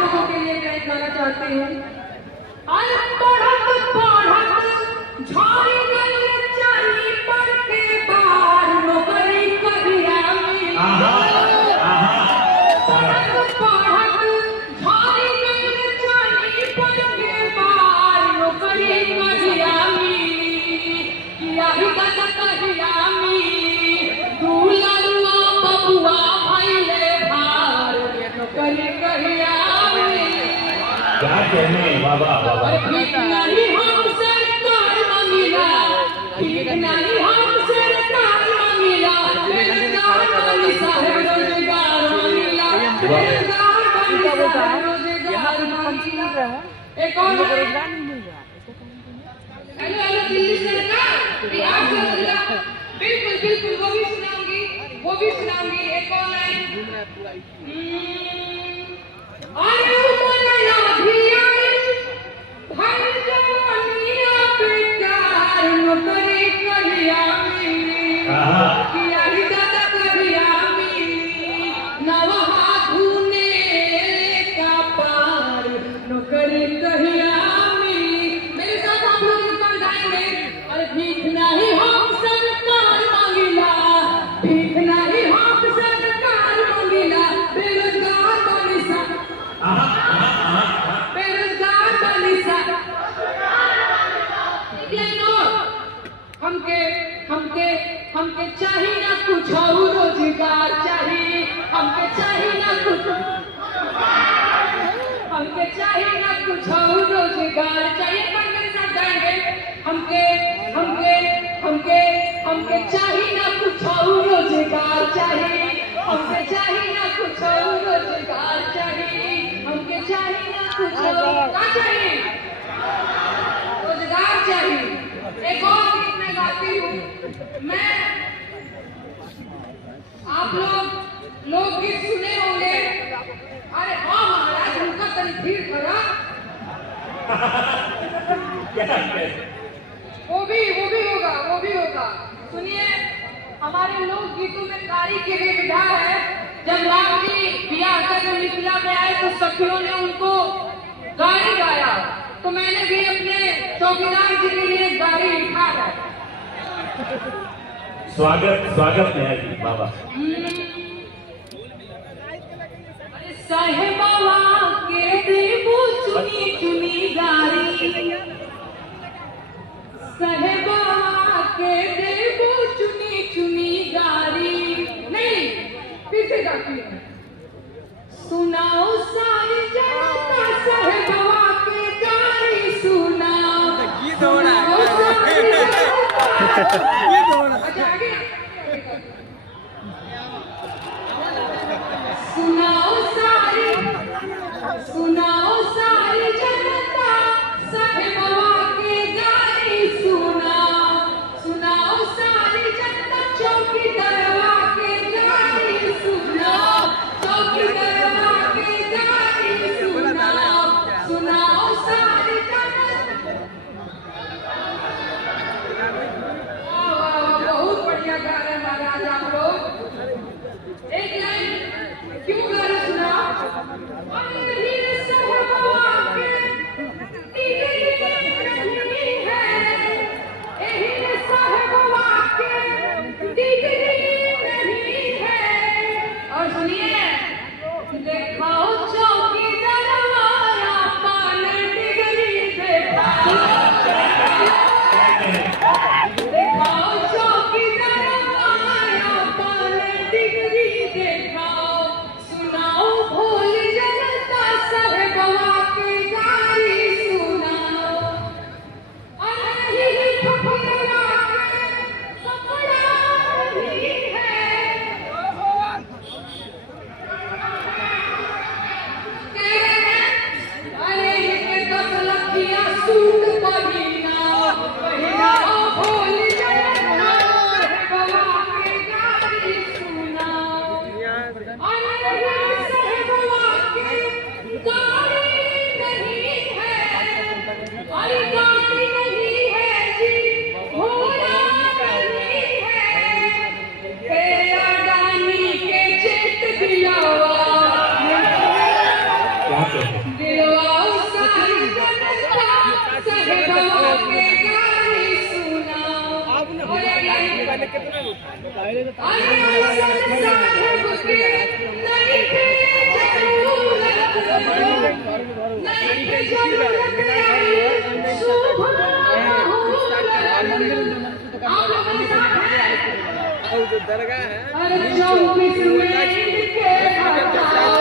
लोगों के लिए मैं गाना चाहती हूँ। अरे पढ़त पढ़त झाड़ी गई चाली पढ़ के बाहर नौकरी करिया मिली। पढ़त पढ़त झाड़ी गई चाली पढ़ के बाहर नौकरी करिया मिली। किया ही गत करिया मिली दूल्हा बबुआ भइले भार नौकरी करिया मिली। क्या कहने बाबा बाबा ठीक नहीं हम सरकार मांगिला, ठीक नहीं हम सरकार मांगिला, बेरोजगार वाली साहब रोजगार मांगिला, बेरोजगार वाली साहब रोजगार मांगिला। एक और रोजगार नहीं मिल रहा। हेलो हेलो दिल्ली सरकार, बिहार सरकार, बिल्कुल बिल्कुल वो भी सुनाऊंगी, वो भी सुनाऊंगी। एक और लाइन अरे उमरिया भी आई भर जवानिया बेकार नौकरी करिया मिली। किया ही दादा करिया मिली नवहा धुने का पार नौकरी करिया मिली। मेरे साथ आप लोग ऊपर गाएंगे। अरे भीख नहीं हम सरकार मांगिला, भीख नहीं हम सरकार मांगिला, बेरोजगार वाली सा बेरोजगार वाली सा हमके हमके हमके चाहिए ना कुछ और रोजगार चाहिए, हमके चाहिए ना कुछ, हमके चाहिए ना कुछ और रोजगार चाहिए। पर मेरे साथ गाएंगे। हमके हमके हमके हमके चाहिए ना कुछ और रोजगार चाहिए, हमके चाहिए ना कुछ और रोजगार चाहिए, हमके चाहिए ना कुछ और क्या चाहिए, रोजगार चाहिए। एक और गीत मैं गाती हूँ। मैं आप लोग गीत सुने होंगे। अरे हाँ महाराज उनका तनी भीड़ करा वो भी होगा, वो भी होगा। सुनिए, हमारे लोक गीतों में कारी के लिए विधा है। जब राम जी ब्याह कर मिथिला में आए तो सखियों ने उनको गाड़ी गाया, तो मैंने भी अपने चौकीदार जी के लिए गाड़ी लिखा है। स्वागत स्वागत है जी बाबा। अरे साहेबावा के देबो चुनी चुनी गाड़ी, साहेबावा के देबो चुनी चुनी गाड़ी। नहीं, फिर से गाती है। सुनाओ सारी जनता साहेबावा के गाड़ी सुनाओ, सुनाओ सारी अच्छा आगे सुनाओ सारी जनता साहेबावा के गाड़ी सुनाओ, सुनाओ सारी जनता चौकीदारवा के गाड़ी सुनाओ, चौकीदारवा के गाड़ी सुनाओ, सुनाओ सारी जनता। बहुत बढ़िया गा रहे हैं महाराज आप लोग। एक लाइन क्यों गा रहे सुना। दिलवा सारी जनता सहबवा के गाने सुनाओ। अरे साहेब के नहीं थे जरूरत, नहीं थे जरूरत सुबह दरगाह है। अरे 24 मिनट के हटाओ,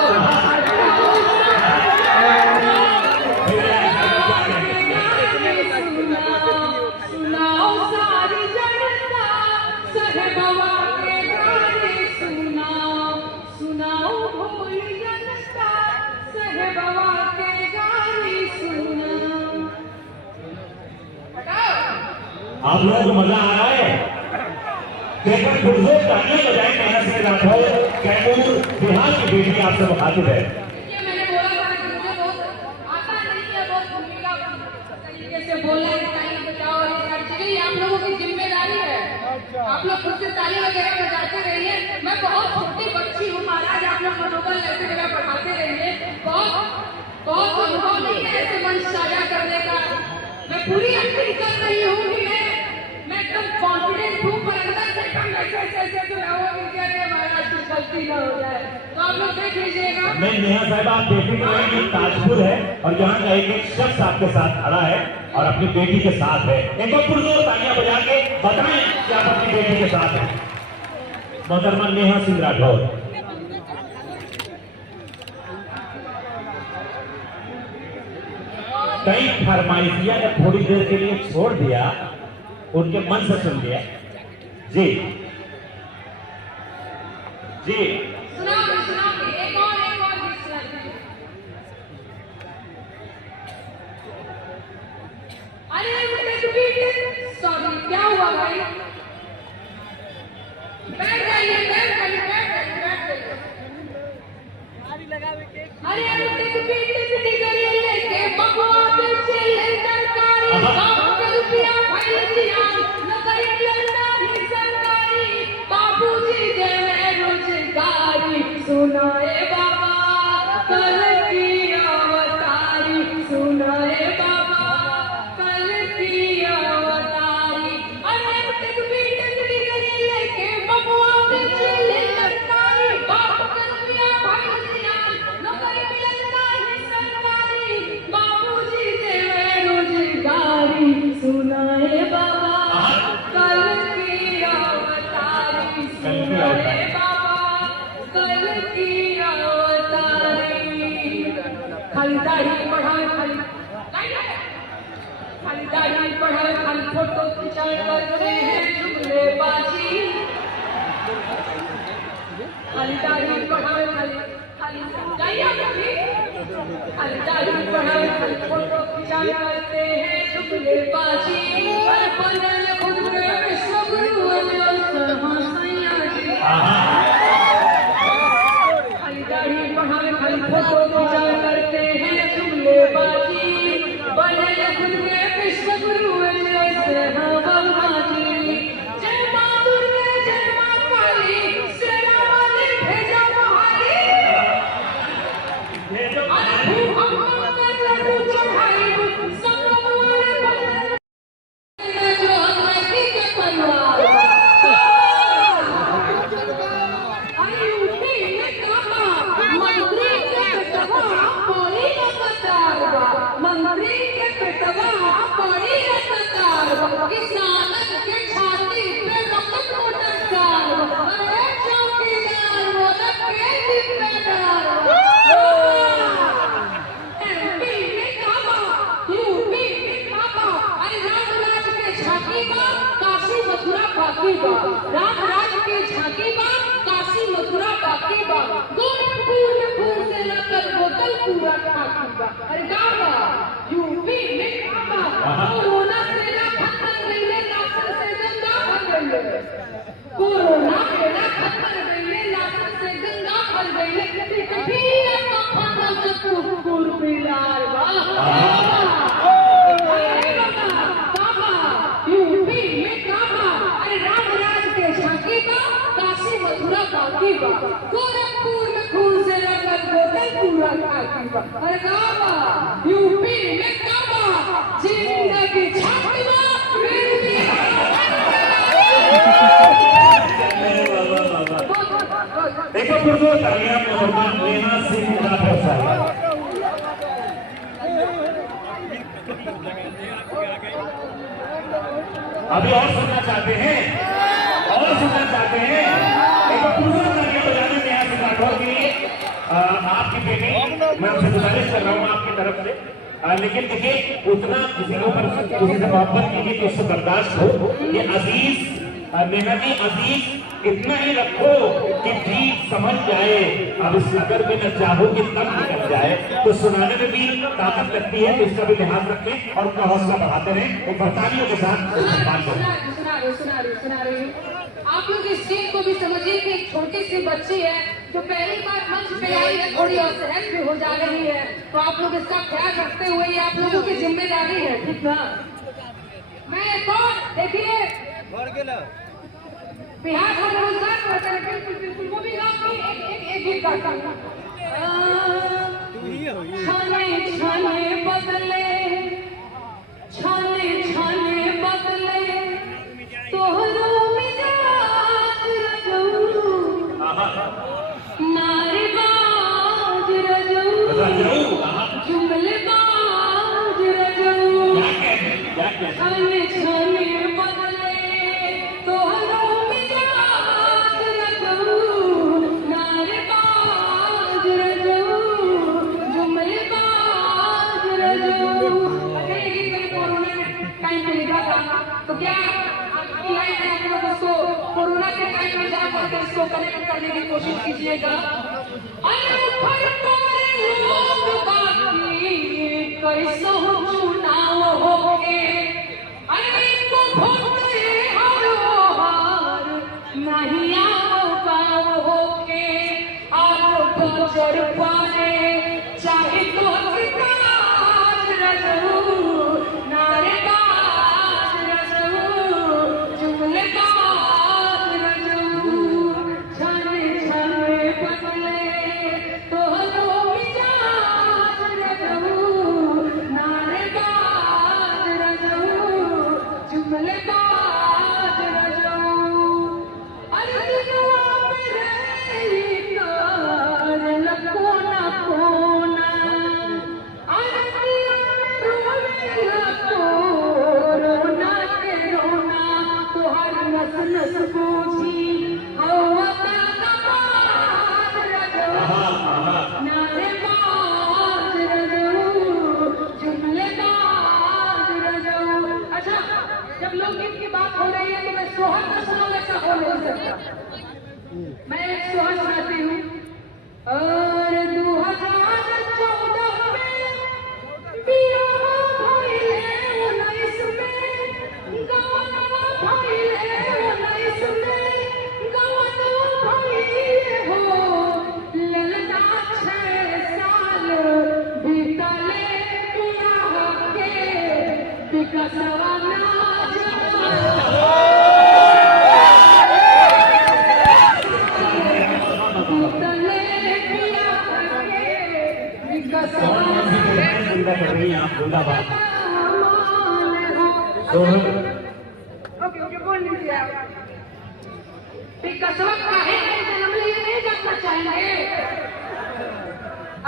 सुनाओ सारी जनता सहबवा के गाने सुनाओ, सुनाओ भोली जनता सहबवा के गाने सुनाओ। आप लोगों को मजा आ रहा है? देखो पुरजोर तालियां बजाएं नेहा सिंह राठौर, कैमूर बिहार की बेटी आपसे मुखातिब है। ये मैंने बोला था कि मुझे बहुत आता नहीं है, बहुत भूमिका तरीके से बोलना है, ताली बजाओ और ये सारी चीजें, ये आप लोगों की जिम्मेदारी है। आप लोग खुद से ताली वगैरह बजाते रहिए। मैं बहुत छोटी बच्ची हूँ महाराज, आप लोग मनोबल ऐसे मेरा बढ़ाते रहिए। बहुत अनुभव नहीं है ऐसे मंच साझा करने का। मैं पूरी एक्टिंग कर रही हूँ कि मैं एकदम कॉन्फिडेंट हूँ, पर अंदर से एकदम ऐसे जो है वो कि महाराज कुछ गलती ना हो जाए, तो आप लोग देख लीजिएगा। नहीं नेहा साहब, आप देखेंगे ये ताजपुर है और यहाँ का एक एक शख्स आपके साथ खड़ा है और अपनी बेटी के साथ है। एक बार पुरजोर तालियां बजा के बताएं कि आप अपनी बेटी के साथ हैं। मोहतरमा नेहा सिंह राठौर। कई फरमाइशियां जब थोड़ी देर के लिए छोड़ दिया, उनके मन से सुन लिया। जी जी सुनाओ एक और गीत सुना दीजिए। अरे सॉरी, क्या हुआ भाई? बैठ जाइए। अरे लेके बकवा पे चले सरकारी, रुपया भाई दिया नौकरी लड़ना ही सरकारी, बाबूजी दे मैं रोजगारी, सुनाए बाबा कल की अवतारी, सुनाए बाबा कल की अवतारी। अरे लेके बकवा पे चले सरकारी, बाप का रुपया भाई दिया नौकरी लड़ना ही सरकारी, बाबूजी दे मैं रोजगारी, सुनाए बाबा कल की अवतारी, सुनाए बाबा कल की अवतारी। खरीदारी पढ़ाए खाली फोटो खिंचाए करते हैं जुमलेबाजी, खरीदारी पढ़ाए खाली फोटो खिंचाए करते हैं जुमलेबाजी, पर बनल खुद के विश्वगुरु महासैया जी। खरीदारी पढ़ाए खाली फोटो खिंचाए करते हैं जुमलेबाजी, बनल खुद के विश्वगुरु ब्रह्मा जी। जय मां दुर्गे जय मां काली, सेना वाले भेजा बहाली, रामराज के झांकी बा, काशी मथुरा बाकी बा, गोरखपुर में फूल से लकर बोतल पूरा खाकी बा। अरे गावा यूपी में काबा, कोरोना से ना खत्म गईले, लाशर से गंगा भर गईले, कोरोना से ना खत्म गईले, लाशर से गंगा भर गईले, भी खत्म चतुर बिलार बा। यूपी में काबा, अरे रामराज के झांकी बा, काशी मथुरा बाकी बा, गोरखपुर में खून से लकर बोतल पूरा खाकी का अरे काबा यूपी में काबा जिंदगी छापवा देखो पुरजोर तालियां मोहम्मद लेना सिंह मुजाफर साहब। अभी और सुनना चाहते हैं एक पुरजोर तालियां बजाने नेहा सिंह राठौर के लिए आपकी बेटी मैं आपसे गुजारिश कर रहा हूँ आपकी तरफ से लेकिन देखिए उतना किसी के ऊपर किसी से मोहब्बत कीजिए कि उससे बर्दाश्त हो। ये अजीज नेहा जी अजीज इतना ही रखो कि जी समझ जाए। अब इस नगर में न चाहो कि तब निकल जाए तो सुनाने में भी ताकत लगती है तो इसका भी ध्यान रखें और अपना हौसला बढ़ाते रहें। एक बरतानियों के साथ सम्मान करें। सुना रही हूँ। आप लोग इस चीज को भी समझिए कि एक छोटी सी बच्ची है जो पहली बार मंच पे आई है, थोड़ी असहज भी हो जा रही है, तो आप लोग इसका ख्याल रखते हुए ये आप लोगों की जिम्मेदारी है, ठीक ना। मैं एक और देखिए बिहार का रोजगार बिल्कुल वो भी गाँव की एक गीत गाता हूँ। छाने छाने बदले तोहरो मिजाज रजऊ मारे बाज रजऊ जुमले बाज रजऊ छाने बदले तोहरो मिजाज रजऊ मारे बाज रजऊ जुमले बाज रजऊ। टाइम पे लिखा था तो क्या कोरोना के टाइम में जाकर इसको कनेक्ट करने की कोशिश कीजिएगा। कैसो चुनाव होके नहीं आओ पाओ होके आप बचर पाने चाहे तो नारे मैं एक सोहर सुनाती हूँ। और 2014 में पिया भइले 19 में गवना भइले 19 में गवना भइले हो ललना 6 साल बीतले पिया के विकसवा ना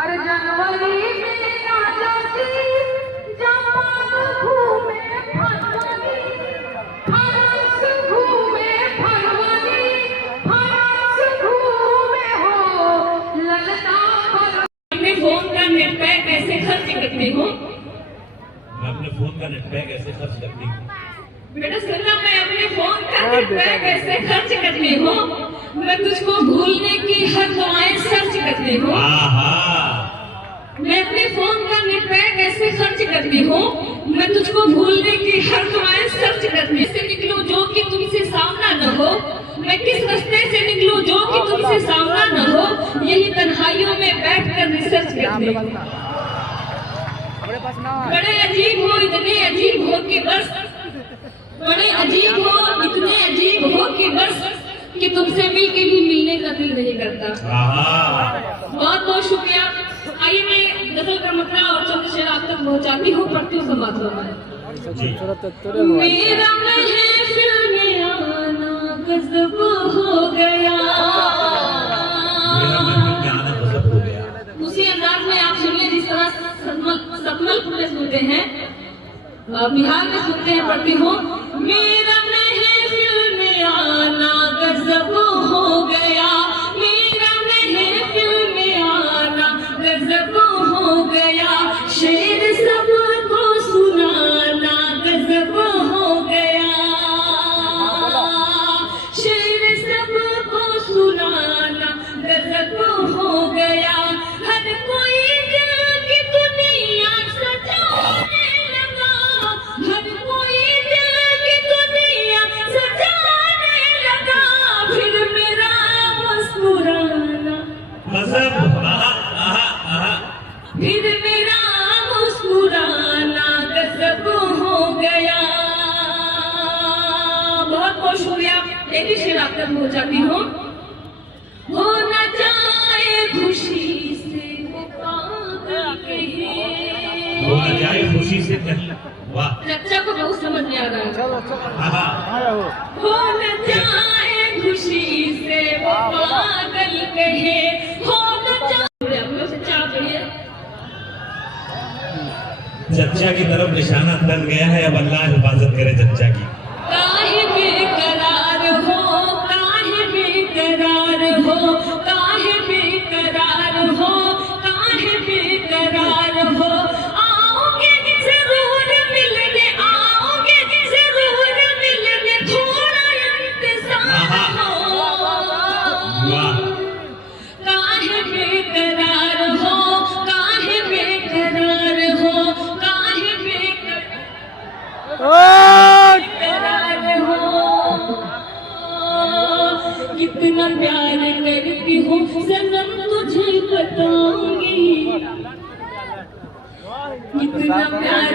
अरे जनवरी में राजा जी जवान घूमे फरवरी फ्रांस घूमे हो ललना अपने फोन का नेट पैक कैसे खर्च करती हूँ? मैं अपने फोन का नेट पैक कैसे खर्च करती हूँ? बेटा सुनना, मैं अपने फोन का नेट पैक कैसे खर्च करती हूँ? मैं तुझको भूलने की हर दुआएं सर्च करती हूँ। मैं अपने फोन का नेट पैक कैसे खर्च करती हूँ? मैं तुझको भूलने की हर दुआएं सर्च करती से निकलूं जो कि तुमसे सामना न हो। मैं किस रास्ते से निकलूं जो कि तुमसे सामना न हो। यही तन्हाइयों में बैठ कर रिसर्च करती हूँ। बड़े अजीब हो, इतने अजीब हो कि बस, बड़े अजीब हो, इतने अजीब हो कि बस कि तुमसे मिलके भी मिलने का दिल नहीं करता। बहुत बहुत शुक्रिया। आइए मैं गजल का मतला और चंद शेर आप तक पहुंचाती हूँ, पढ़ती हूँ समाज में। मेरा महफिल में आना गजब हो गया, उसी अंदाज में आप सुनिए जिस तरह सतमलपुर में सुनते हैं, बिहार में सुनते हैं। पढ़ती हूँ, मेरा महफिल में आना गजब हो गया, मेरा महफिल में आना गजब हो गया, शेर सबको सुनाना गजब हो गया, शेर सबको सुनाना गजब हो गया, हर कोई दिल की दुनिया सजाने लगा, हर कोई दिल की दुनिया सजाने लगा, फिर मेरा मुस्कुराना, फिर मेरा मुस्कुराना गजब हो गया। बहुत बहुत शुक्रिया। एक ही शेर आप तक पहुंचाती हूँ, हो न जाए खुशी से वो पागल कहे, हो न जाए खुशी से कहीं। वाह, चच्चा को बहुत समझ में आ रहा है। हाँ, हो न जाए खुशी से वो पागल कहे, हो न जाए चच्चा कहे। चच्चा की तरफ निशाना तन गया है, अब अल्लाह हिफाजत करे चच्चा की। काहे बेकरार हो, काहे बेकरार हो, काहे बेकरार हो, काहे बेकरार हो, आओगे जरूर मिलने, आओगे जरूर मिलने, थोड़ा इंतजार हो, काहे बेकरार हो, काहे बेकरार हो, काहे बेकरार हो, कितना प्यार करती हूँ सनम तुझे बताऊंगी, कितना प्यार